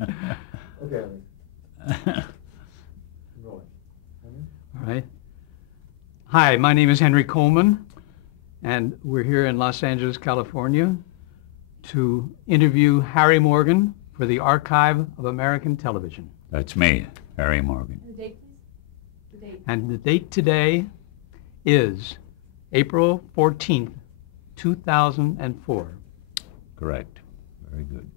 Okay. Rolling. All right. Hi, my name is Henry Coleman, and we're here in Los Angeles, California, to interview Harry Morgan for the Archive of American Television. That's me, Harry Morgan. The date, please. The date. And the date today is April 14th, 2004. Correct. Very good.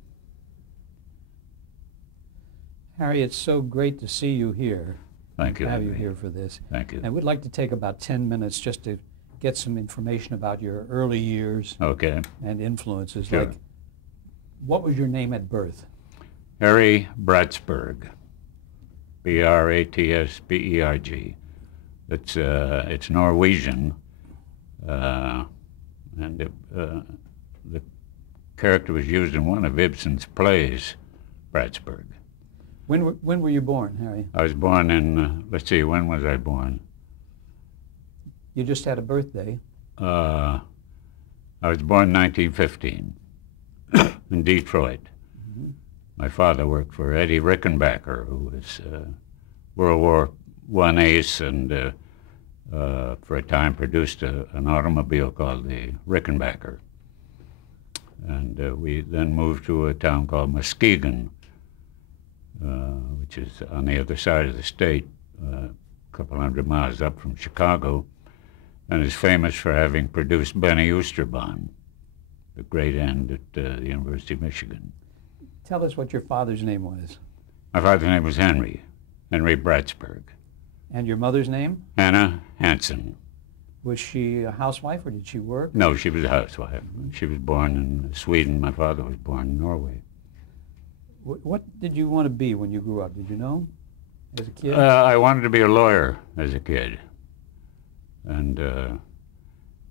Harry, it's so great to see you here. Thank you, Have you Henry. here for this. Thank you. And we'd like to take about 10 minutes just to get some information about your early years Okay. and influences. Sure. Like, what was your name at birth? Harry Bratsberg. Bratsberg. It's Norwegian, and the character was used in one of Ibsen's plays, Bratsberg. When were you born, Harry? I was born in, let's see, when was I born? You just had a birthday. I was born in 1915 in Detroit. Mm-hmm. My father worked for Eddie Rickenbacker, who was World War I ace and for a time produced an automobile called the Rickenbacker. And we then moved to a town called Muskegon, which is on the other side of the state, a couple hundred miles up from Chicago, and is famous for having produced Benny Oosterbaan, the great end at the University of Michigan. Tell us what your father's name was. My father's name was Henry Bratsberg. And your mother's name? Hannah Hansen. Was she a housewife or did she work? No, she was a housewife. She was born in Sweden. My father was born in Norway. What did you want to be when you grew up? Did you know as a kid? I wanted to be a lawyer as a kid. And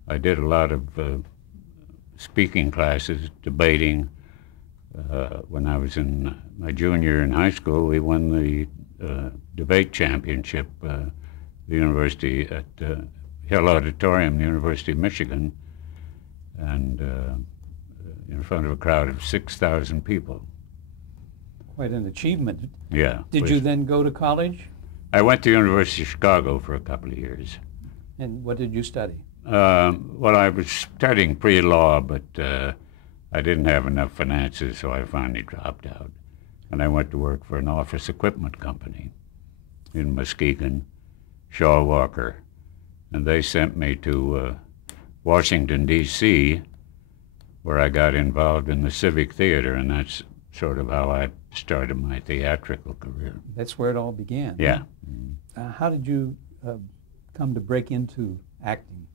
I did a lot of speaking classes, debating. When I was in my junior year in high school, we won the debate championship at the university at Hill Auditorium, the University of Michigan, and in front of a crowd of 6,000 people. Quite an achievement. Yeah. Did you then go to college? I went to the University of Chicago for a couple of years. And what did you study? Well, I was studying pre-law, but I didn't have enough finances, so I finally dropped out. And I went to work for an office equipment company in Muskegon, Shaw Walker. And they sent me to Washington, D.C., where I got involved in the Civic Theater, and that's sort of how I started my theatrical career. That's where it all began. Yeah. How did you come to break into acting?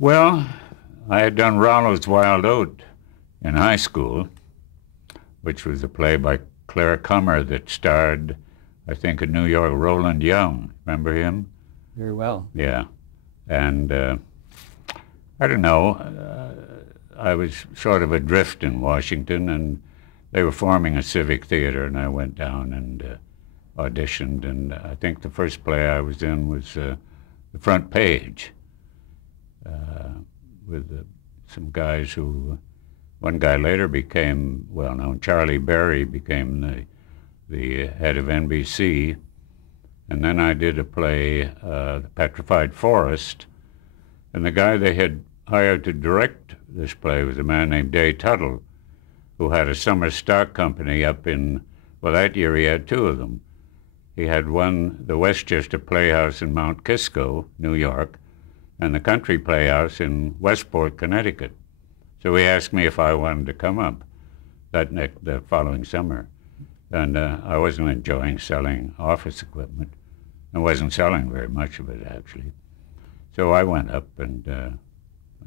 Well, I had done Rollo's Wild Oat in high school, which was a play by Claire Kummer that starred, I think, in New York, Roland Young. Remember him? Very well. Yeah. And I don't know, I was sort of adrift in Washington, and they were forming a civic theater, and I went down and auditioned, and I think the first play I was in was The Front Page, with some guys who, one guy later became well-known. Charlie Berry became the head of NBC, and then I did a play, The Petrified Forest, and the guy they had hired to direct this play was a man named Day Tuttle, who had a summer stock company up in, well, that year he had two of them. He had one, the Westchester Playhouse in Mount Kisco, New York, and the Country Playhouse in Westport, Connecticut. So he asked me if I wanted to come up the following summer. And I wasn't enjoying selling office equipment. I wasn't selling very much of it, actually. So I went up, and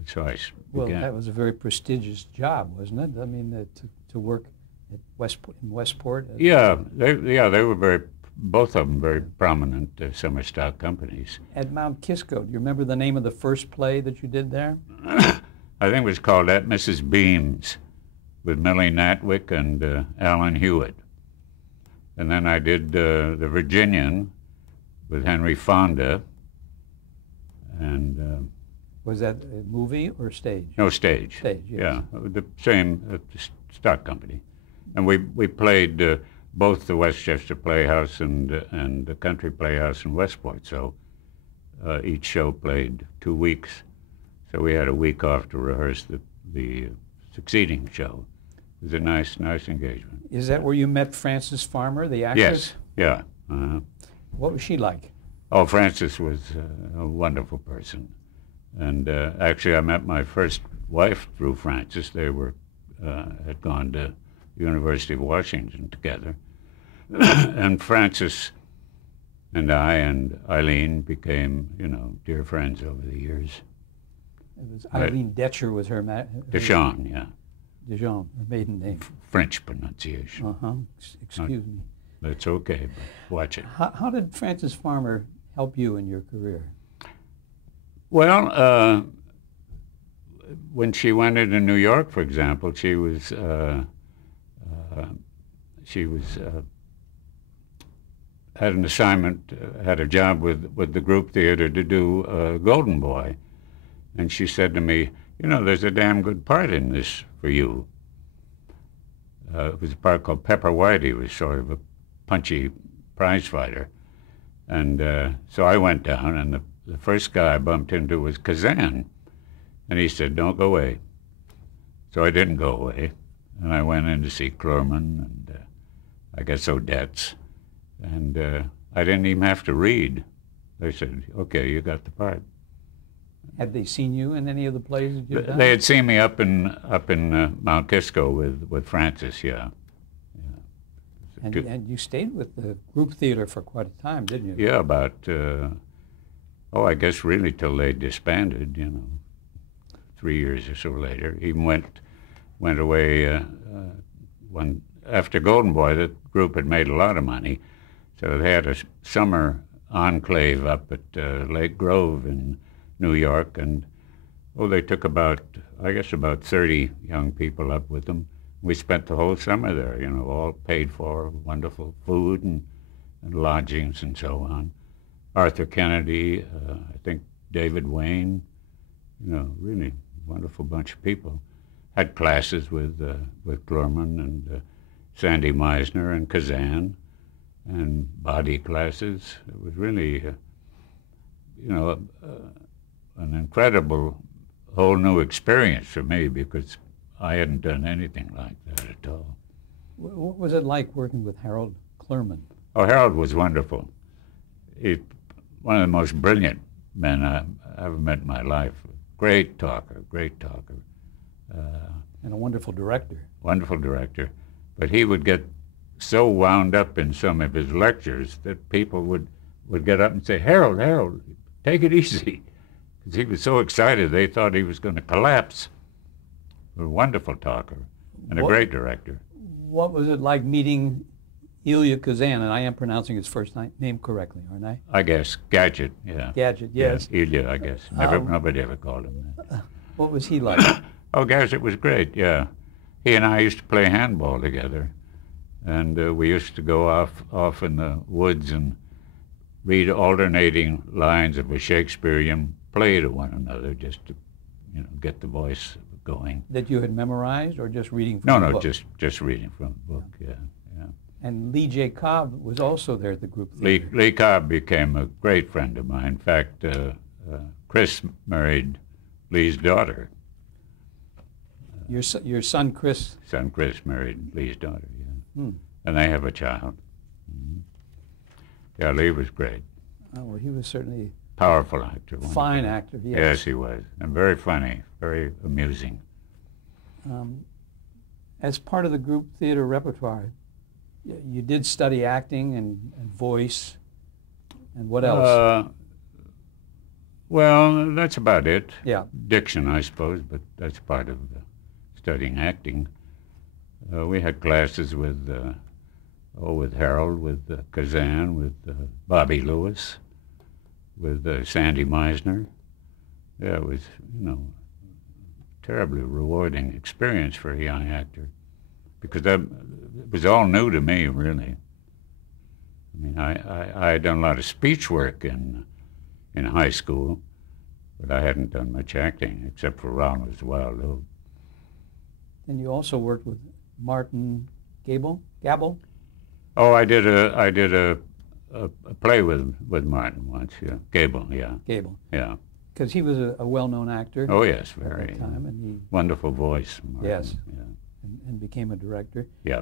so I Well, began. that was a very prestigious job, wasn't it? I mean, to work at Westport. Yeah, they were both of them very prominent summer stock companies. At Mount Kisco, do you remember the name of the first play that you did there? I think it was called At Mrs. Beam's, with Millie Natwick and Alan Hewitt. And then I did The Virginian with Henry Fonda. And Was that a movie or stage? no, stage. Stage, yes. Yeah, the same stock company. And we played both the Westchester Playhouse and the Country Playhouse in Westport. So each show played 2 weeks. So we had a week off to rehearse the succeeding show. It was a nice engagement. Is that where you met Frances Farmer, the actress? Yes, yeah. Uh-huh. What was she like? Oh, Frances was a wonderful person. And actually, I met my first wife through Frances. They had gone to the University of Washington together. And Frances and I and Eileen became, dear friends over the years. It was Eileen Detcher was her Deschamps, yeah. Deschamps, her maiden name. French pronunciation. Uh-huh. Excuse me. That's okay, but watch it. How did Frances Farmer help you in your career? Well, when she went into New York, for example, she was had an assignment, had a job with the group theater to do Golden Boy, and she said to me, there's a damn good part in this for you. It was a part called Pepper White. He was sort of a punchy prize fighter, and so I went down, and the first guy I bumped into was Kazan, and he said, "Don't go away." So I didn't go away, and I went in to see Clurman and I guess Odets, and I didn't even have to read. They said, "Okay, you got the part." Had they seen you in any of the plays that you've done? They had seen me up in Mount Kisco with Frances, yeah. And you stayed with the group theater for quite a time, didn't you? Yeah, about I guess really till they disbanded. 3 years or so later. He went away after Golden Boy. The group had made a lot of money, so they had a summer enclave up at Lake Grove in New York, and they took about 30 young people up with them. We spent the whole summer there, all paid for, wonderful food and lodgings and so on. Arthur Kennedy, I think David Wayne, really wonderful bunch of people. Had classes with Clurman and Sandy Meisner and Kazan, and body classes. It was really, an incredible whole new experience for me because I hadn't done anything like that at all. What was it like working with Harold Clurman? Oh, Harold was wonderful. He's one of the most brilliant men I've ever met in my life. Great talker. And a wonderful director. Wonderful director. But he would get so wound up in some of his lectures that people would get up and say, Harold, take it easy. Because he was so excited they thought he was going to collapse. A wonderful talker and a great director. What was it like meeting Elia Kazan? And I am pronouncing his first name correctly, aren't I? I guess. Gadget, yeah. Gadget, yes. Yeah, Elia, I guess. Nobody ever called him that. What was he like? Oh, Gadget was great, yeah. He and I used to play handball together. And we used to go off in the woods and read alternating lines of a Shakespearean play to one another just to, get the voice going. That you had memorized or just reading from the book? No, just reading from the book, yeah. And Lee J. Cobb was also there at the group theater. Lee Cobb became a great friend of mine. In fact, Chris married Lee's daughter. Your son, Chris? Son Chris married Lee's daughter, yeah. And they have a child. Mm-hmm. Yeah, Lee was great. Oh, well, he was certainly powerful actor. Fine actor, yes. Yes, he was. And very funny, very amusing. As part of the group theater repertoire, you did study acting and voice, and what else? Well, that's about it. Yeah. Diction, I suppose, but that's part of studying acting. We had classes with Harold, with Kazan, with Bobby Lewis, with Sandy Meisner. Yeah, it was, terribly rewarding experience for a young actor, because it was all new to me, really. I mean, I had done a lot of speech work in high school, but I hadn't done much acting except for Ronald's Wild Oats. And you also worked with Martin Gabble? Oh, I did a play with Martin once. Yeah, Gable. Yeah, Gable. yeah. Because he was a well-known actor Oh yes, at very that time, and he wonderful voice. Martin. Yes. Yeah. and became a director. Yeah.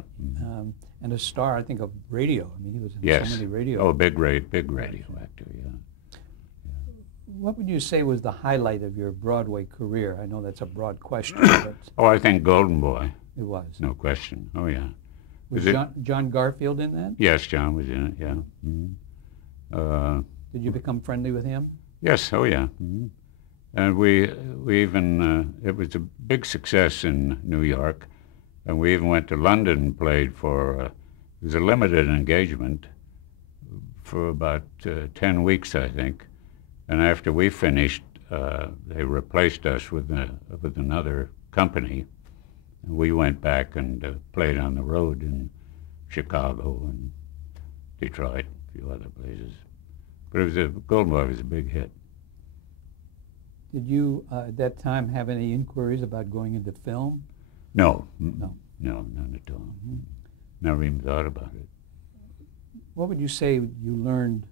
And a star, I think, of radio. I mean, he was in Yes. so many radio. Oh, big radio actor. Yeah. What would you say was the highlight of your Broadway career? I know that's a broad question, but Oh, I think Golden Boy. it was. No question. Oh yeah. Was Is it- John Garfield in that? Yes, John was in it. Yeah. Did you become friendly with him? Yes. Oh yeah. And we even it was a big success in New York, and we even went to London and played for. It was a limited engagement for about 10 weeks, I think. And after we finished, they replaced us with another company. And we went back and played on the road in Chicago and Detroit, a few other places. But Golden Boy was a big hit. Did you, at that time, have any inquiries about going into film? No. No. No, none at all. Never even thought about it. What would you say you learned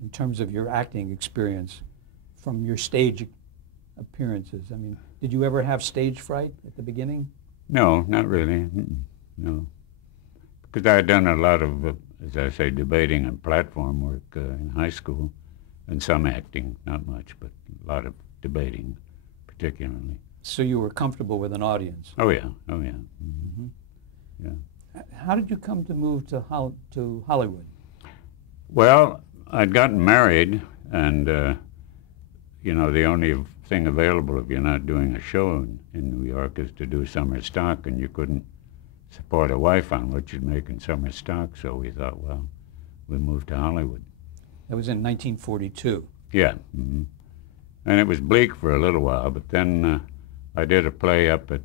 in terms of your acting experience from your stage appearances? I mean, did you ever have stage fright at the beginning? No, not really. No. Because I had done a lot of, as I say, debating and platform work in high school, and some acting, not much, but a lot of debating, particularly. So you were comfortable with an audience. Oh yeah, oh yeah. Yeah. How did you come to move to Hollywood? Well, I'd gotten married, and the only thing available if you're not doing a show in New York is to do summer stock, and you couldn't support a wife on what you'd make in summer stock. So we thought, well, we moved to Hollywood. That was in 1942. Yeah. And it was bleak for a little while, but then I did a play up at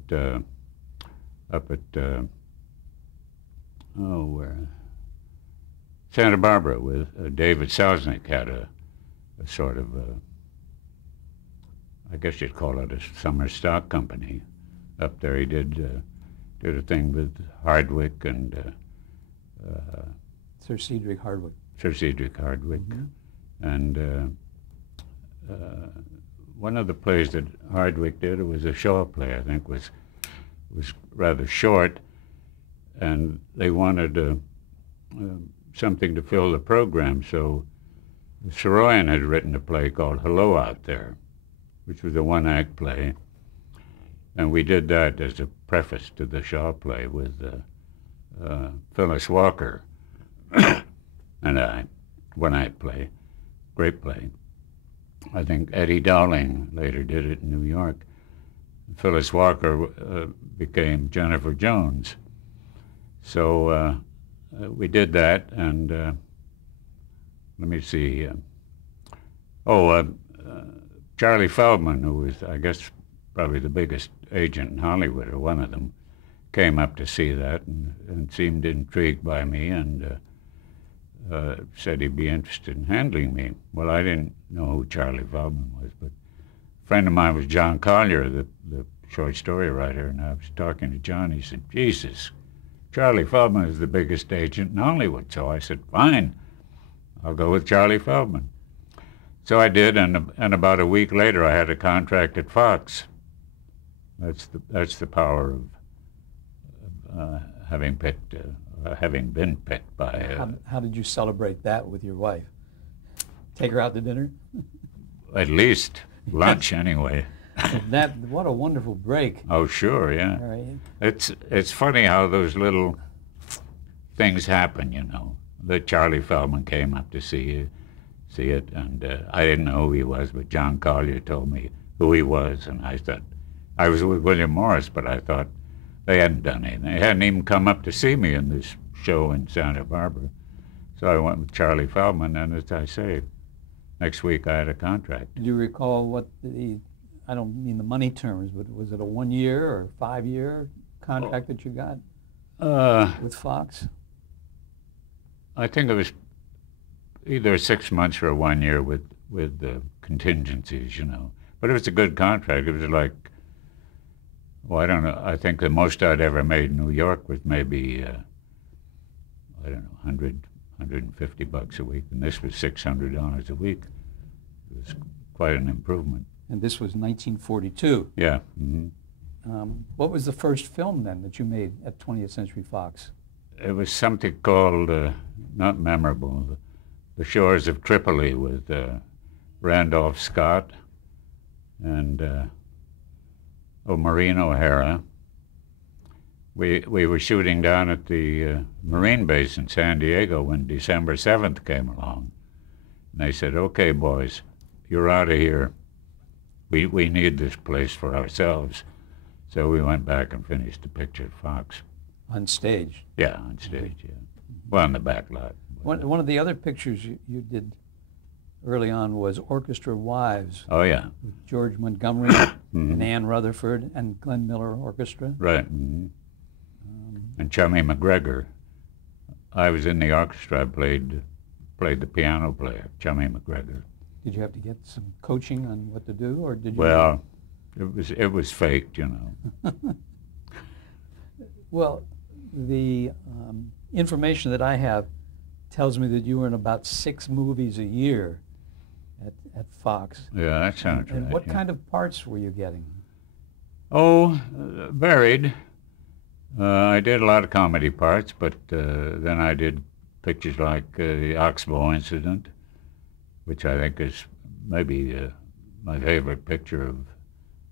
Santa Barbara with David Selznick had a sort of I guess you'd call it a summer stock company up there. He did a thing with Hardwick and Sir Cedric Hardwick. Sir Cedric Hardwick, and one of the plays that Hardwick did, it was a Shaw play, I think, was rather short, and they wanted something to fill the program, so Saroyan had written a play called Hello Out There, which was a one-act play, and we did that as a preface to the Shaw play with Phyllis Walker and I, one-act play, great play. I think Eddie Dowling later did it in New York. Phyllis Walker became Jennifer Jones. So we did that, and let me see. Charlie Feldman, who was, I guess, probably the biggest agent in Hollywood, or one of them, came up to see that and seemed intrigued by me and said he'd be interested in handling me. Well, I didn't know who Charlie Feldman was, but a friend of mine was John Collier, the short story writer, and I was talking to John. He said, Jesus, Charlie Feldman is the biggest agent in Hollywood. So I said, fine, I'll go with Charlie Feldman. So I did, and about a week later, I had a contract at Fox. That's the power of having been picked by. How did you celebrate that with your wife? Take her out to dinner? At least lunch, anyway. What a wonderful break. Oh, sure, yeah. All right. It's funny how those little things happen, That Charlie Feldman came up to see it, and I didn't know who he was, but John Collier told me who he was, and I thought, I was with William Morris, but I thought they hadn't done anything. They hadn't even come up to see me in this show in Santa Barbara. So I went with Charlie Feldman, and as I say, next week I had a contract. Do you recall I don't mean the money terms, but was it a 1-year or 5-year contract that you got with Fox? I think it was either 6 months or 1 year with contingencies, But it was a good contract. It was like, well, I don't know. I think the most I'd ever made in New York was maybe I don't know, $150 a week, and this was $600 a week. It was quite an improvement. And this was 1942. Yeah. Mm-hmm. What was the first film then that you made at 20th Century Fox? It was something called, not memorable, The Shores of Tripoli with Randolph Scott and Maureen O'Hara. We were shooting down at the Marine base in San Diego when December 7th came along. And they said, "Okay, boys, you're out of here. We need this place for ourselves." So we went back and finished the picture at Fox. On stage? Yeah, on stage, yeah. Well, in the back lot. One of the other pictures you did early on was Orchestra Wives. Oh, yeah. With George Montgomery and Ann Rutherford and Glenn Miller Orchestra. Right. Mm-hmm. And Chummy McGregor. I was in the orchestra. I played the piano player, Chummy McGregor. Did you have to get some coaching on what to do, or did you? Well, it was faked, you know. Well, the information that I have tells me that you were in about 6 movies a year at Fox. Yeah, that sounds right. And what yeah. kind of parts were you getting? Oh, varied. I did a lot of comedy parts, but then I did pictures like the Oxbow Incident, which I think is maybe my favorite picture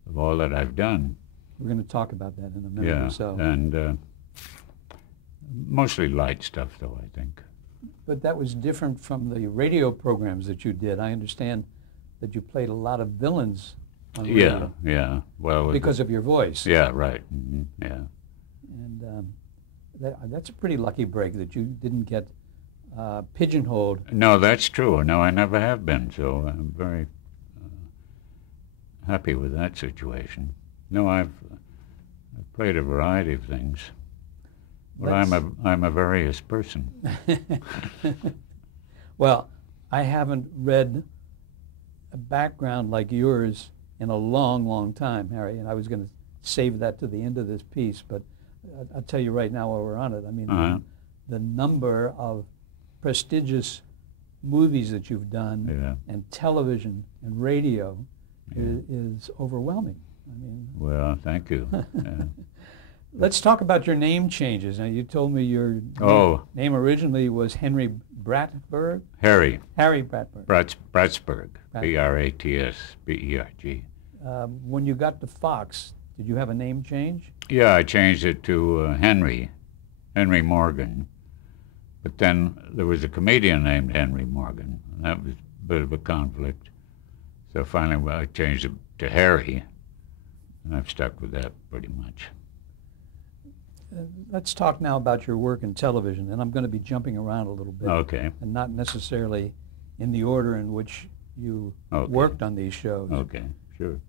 of all that I've done. We're going to talk about that in a minute or so. And mostly light stuff, though, I think. But that was different from the radio programs that you did. I understand that you played a lot of villains on radio. Yeah. Well, because of your voice. Yeah, right. Mm-hmm. Yeah. And that's a pretty lucky break that you didn't get pigeonholed. No, that's true. No, I never have been, so I'm very happy with that situation. No, I've played a variety of things. Well, I'm a various person. Well, I haven't read a background like yours in a long, long time, Harry, and I was going to save that to the end of this piece, but I'll tell you right now while we're on it. I mean, the number of prestigious movies that you've done and television and radio is overwhelming. I mean, well, thank you. Let's talk about your name changes. Now, you told me your name originally was Henry Bratberg? Harry. Harry Bratberg. Bratsberg. Bratsberg. When you got to Fox, did you have a name change? Yeah, I changed it to Henry Morgan. But then there was a comedian named Henry Morgan, and that was a bit of a conflict. So finally, I changed it to Harry, and I've stuck with that pretty much. Let's talk now about your work in television, and I'm going to be jumping around a little bit. Okay. And not necessarily in the order in which you worked on these shows. Okay, sure.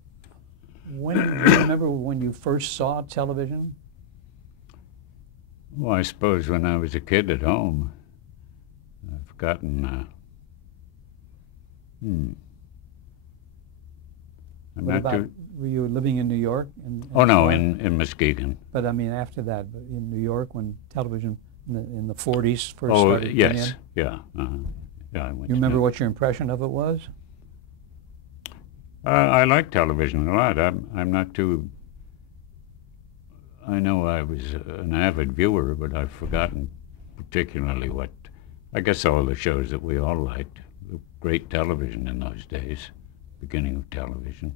Do you remember when you first saw television? Well, I suppose when I was a kid at home. I've forgotten. Were you living in New York? No, in Muskegon. But I mean, after that, in New York, when television in the 40s first started coming in? Yes, yeah. Yeah, I went you remember what your impression of it was? I like television a lot. I'm not too... I know I was an avid viewer, but I've forgotten particularly what... I guess all the shows that we all liked. Great television in those days, beginning of television.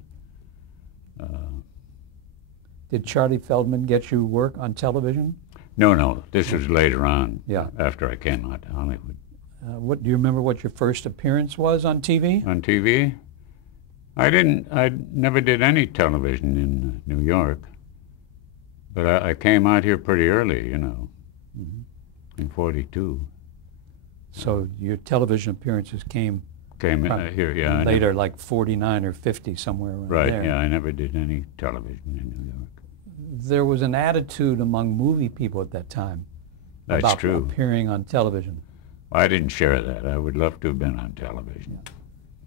Did Charlie Feldman get you work on television? No. This was later on, yeah, after I came out to Hollywood. Do you remember what your first appearance was on TV? On TV? I never did any television in New York. But I came out here pretty early, you know, in 42. So your television appearances came here, yeah. Later, like 49 or 50, somewhere around there. Right, yeah, I never did any television in New York. There was an attitude among movie people at that time about true. Appearing on television. I didn't share that. I would love to have been on television. Yeah.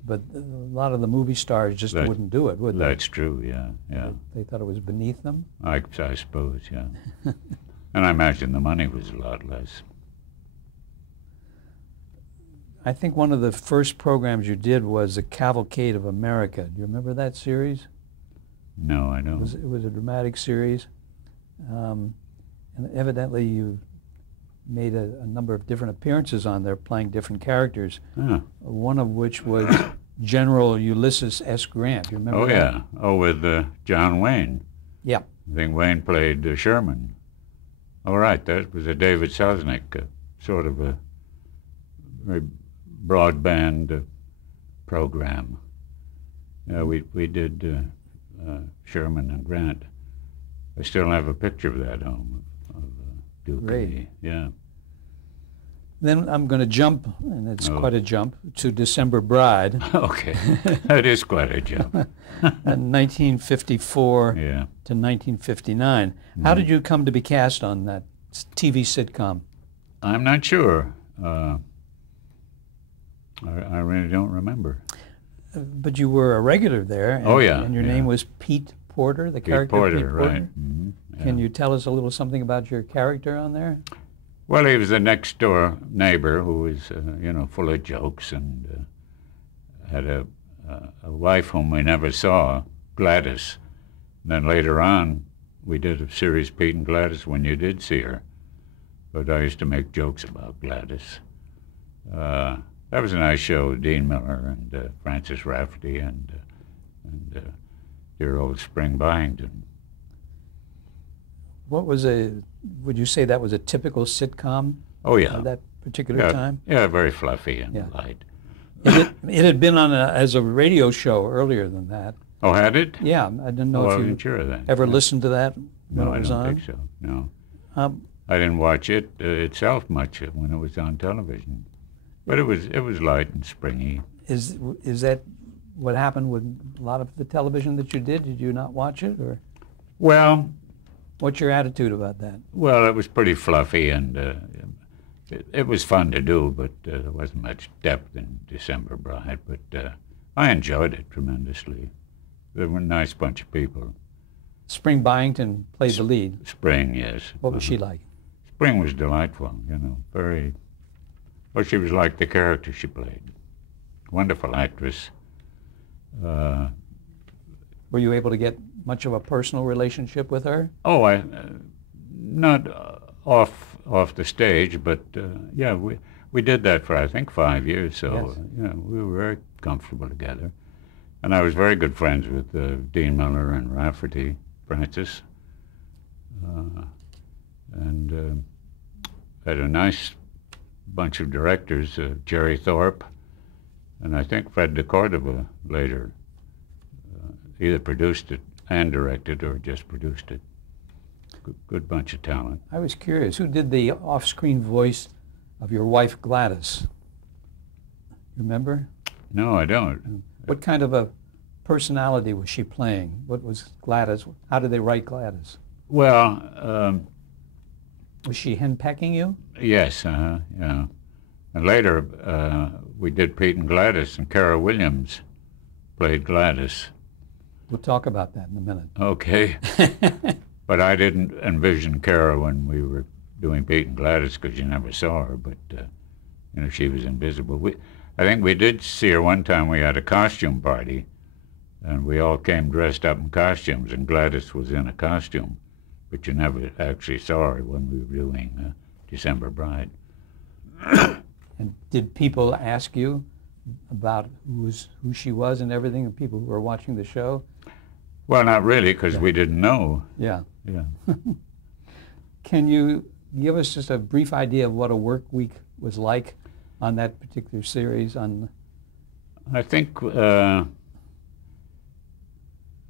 But a lot of the movie stars just wouldn't do it, would they? That's true, yeah. They thought it was beneath them? I suppose, yeah. And I imagine the money was a lot less. I think one of the first programs you did was the Cavalcade of America. Do you remember that series? No, I don't. It was a dramatic series. And evidently you made a number of different appearances on there playing different characters, one of which was General Ulysses S. Grant. You remember that? Yeah. Oh, with John Wayne. Yeah. I think Wayne played Sherman. All right, that was a David Selznick, sort of a very broadband program. We did Sherman and Grant. I still have a picture of that home of Duke. Great. And me. Yeah. Then I'm going to jump, and it's quite a jump, to December Bride. Okay, that is quite a jump. In 1954 Yeah. to 1959. How did you come to be cast on that TV sitcom? I'm not sure. I really don't remember. But you were a regular there. And, Oh, yeah, And your yeah. name was Pete Porter, the Pete character Porter, Pete Porter. right. Mm-hmm. Yeah. Can you tell us a little something about your character on there? Well, he was a next door neighbor who was, full of jokes and had a wife whom we never saw, Gladys. And then later on, we did a series, Pete and Gladys, when you did see her. But I used to make jokes about Gladys. That was a nice show, Dean Miller and Francis Rafferty and dear old Spring Byington. Would you say that was a typical sitcom? Oh, yeah. At that particular time? Yeah, very fluffy and Yeah. light. It had been on as a radio show earlier than that. Oh, had it? Yeah, I didn't know I if you wasn't sure of that. ever listened to that when No, it I was don't on. think so. No. Um, I didn't watch it itself much when it was on television, but it was light and springy. Is that what happened with a lot of the television that you did? Did you not watch it, or Well, what's your attitude about that? it was pretty fluffy, and it was fun to do, but there wasn't much depth in December Bride. But I enjoyed it tremendously. They were a nice bunch of people. Spring Byington played the lead. Spring, yes. What was she like? Spring was delightful, very. Well, she was like the character she played. Wonderful actress. Were you able to get much of a personal relationship with her? Oh, not off the stage, but yeah, we did that for I think 5 years. So Yes. we were very comfortable together, and I was very good friends with Dean Miller and Rafferty, Francis, and had a nice bunch of directors, Jerry Thorpe, and I think Fred de Cordova later either produced it and directed or just produced it. Good bunch of talent. I was curious, who did the off-screen voice of your wife Gladys? Remember? No, I don't. What kind of a personality was she playing? What was Gladys? How did they write Gladys? Well, Was she henpecking you? yes, yeah. And later, we did Pete and Gladys, and Cara Williams played Gladys. We'll talk about that in a minute. Okay. But I didn't envision Cara when we were doing Pete and Gladys because you never saw her, but, she was invisible. I think we did see her one time. We had a costume party, and we all came dressed up in costumes, and Gladys was in a costume, but you never actually saw her when we were doing December Bride. And did people ask you about who she was and everything, and people who were watching the show? Well, not really, because we didn't know. Yeah. Yeah. Can you give us just a brief idea of what a work week was like on that particular series? I think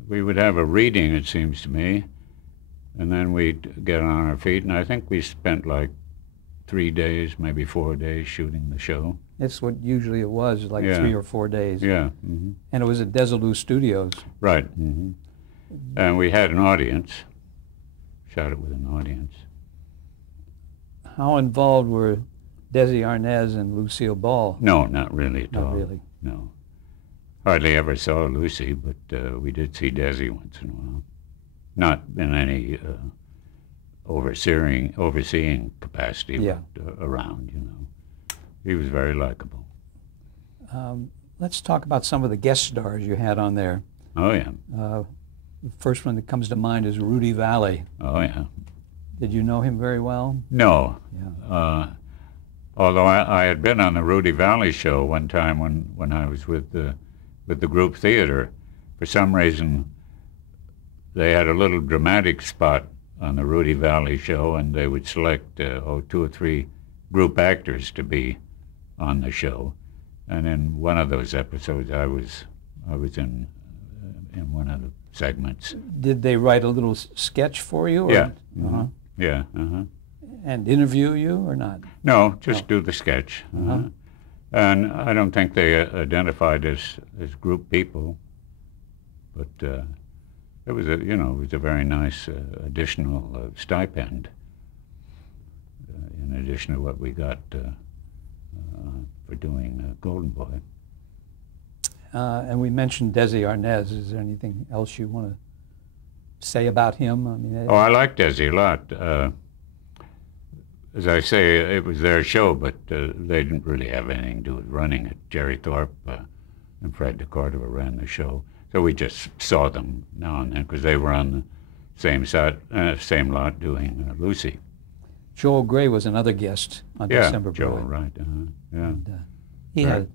we would have a reading, it seems to me, and then we'd get on our feet, and I think we spent like 3 days, maybe 4 days shooting the show. That's what usually it was, like Yeah. 3 or 4 days. Yeah. Mm-hmm. And it was at Desilu Studios. Right. Mm-hmm. And we had an audience, shot it with an audience. How involved were Desi Arnaz and Lucille Ball? No, not really at all. Not really. No. Hardly ever saw Lucy, but we did see Desi once in a while. Not in any overseeing capacity, Yeah. but around, He was very likable. Let's talk about some of the guest stars you had on there. Oh, yeah. The first one that comes to mind is Rudy Valley. Oh, yeah. Did you know him very well? No. Yeah. Although I had been on the Rudy Valley show one time when I was with the group theater. For some reason, they had a little dramatic spot on the Rudy Valley show, and they would select 2 or 3 group actors to be on the show. And in one of those episodes, I was in one of the segments. Did they write a little sketch for you? Or? Yeah. Uh-huh. Yeah. Uh-huh. And interview you or not? No, just do the sketch. Uh-huh. And I don't think they identified as group people, but it was a very nice additional stipend in addition to what we got for doing Golden Boy. And we mentioned Desi Arnaz. Is there anything else you want to say about him? I mean, I like Desi a lot. As I say, it was their show, but they didn't really have anything to do with running it. Jerry Thorpe and Fred DeCordova ran the show, so we just saw them now and then because they were on the same lot doing Lucy. Joel Grey was another guest on December Bride. Joel, right. Yeah. And, he had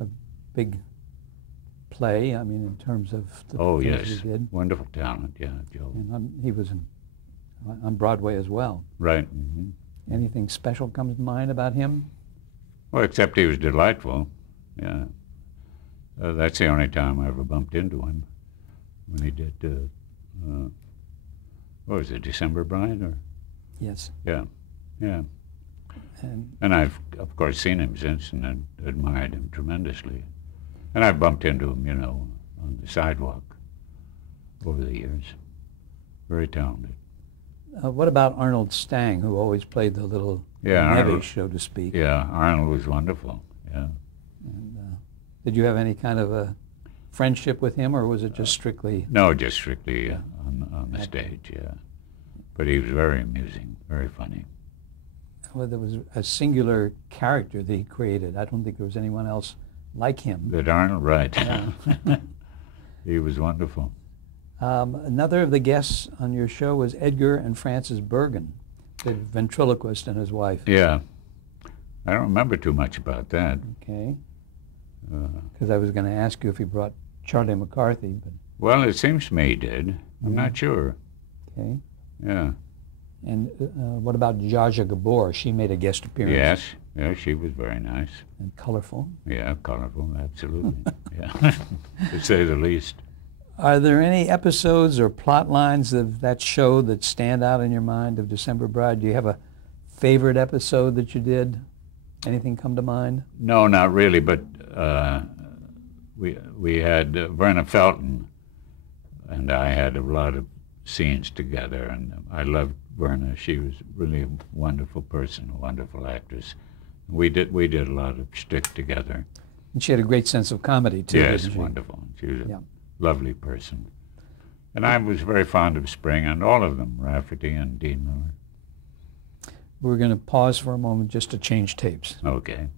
a big play. I mean, in terms of the things he did. Wonderful talent. Yeah, Joel. And he was on Broadway as well. Right. Mm-hmm. Anything special comes to mind about him? Well, except he was delightful. Yeah. That's the only time I ever bumped into him, when he did, what was it, December Bride? Or? Yes. Yeah. And I've, of course, seen him since and admired him tremendously. And I've bumped into him, on the sidewalk over the years. Very talented. What about Arnold Stang, who always played the little nebby, so to speak? Yeah, Arnold was wonderful, yeah. And, did you have any kind of a friendship with him, or was it just strictly? No, just strictly on the stage, yeah. But he was very amusing, very funny. Well, there was a singular character that he created. I don't think there was anyone else like him. That Arnold, right. Yeah. He was wonderful. Another of the guests on your show was Edgar and Frances Bergen, the ventriloquist and his wife. Yeah. I don't remember too much about that. Okay. Because I was going to ask you if he brought Charlie McCarthy, but... Well, it seems to me he did. I'm not sure. Okay. Yeah. And what about Jaja Gabor? She made a guest appearance. Yes. Yeah, she was very nice. And colorful. Yeah, colorful, absolutely. Yeah, to say the least. Are there any episodes or plot lines of that show that stand out in your mind of December Bride? Do you have a favorite episode that you did? Anything come to mind? No, not really, but we had Verna Felton and I had a lot of scenes together, and I loved Verna. She was really a wonderful person, a wonderful actress. We did a lot of shtick together. And she had a great sense of comedy, too, yes, didn't she? Wonderful. She was a lovely person. And I was very fond of Spring and all of them, Rafferty and Dean Miller. We're going to pause for a moment just to change tapes. Okay.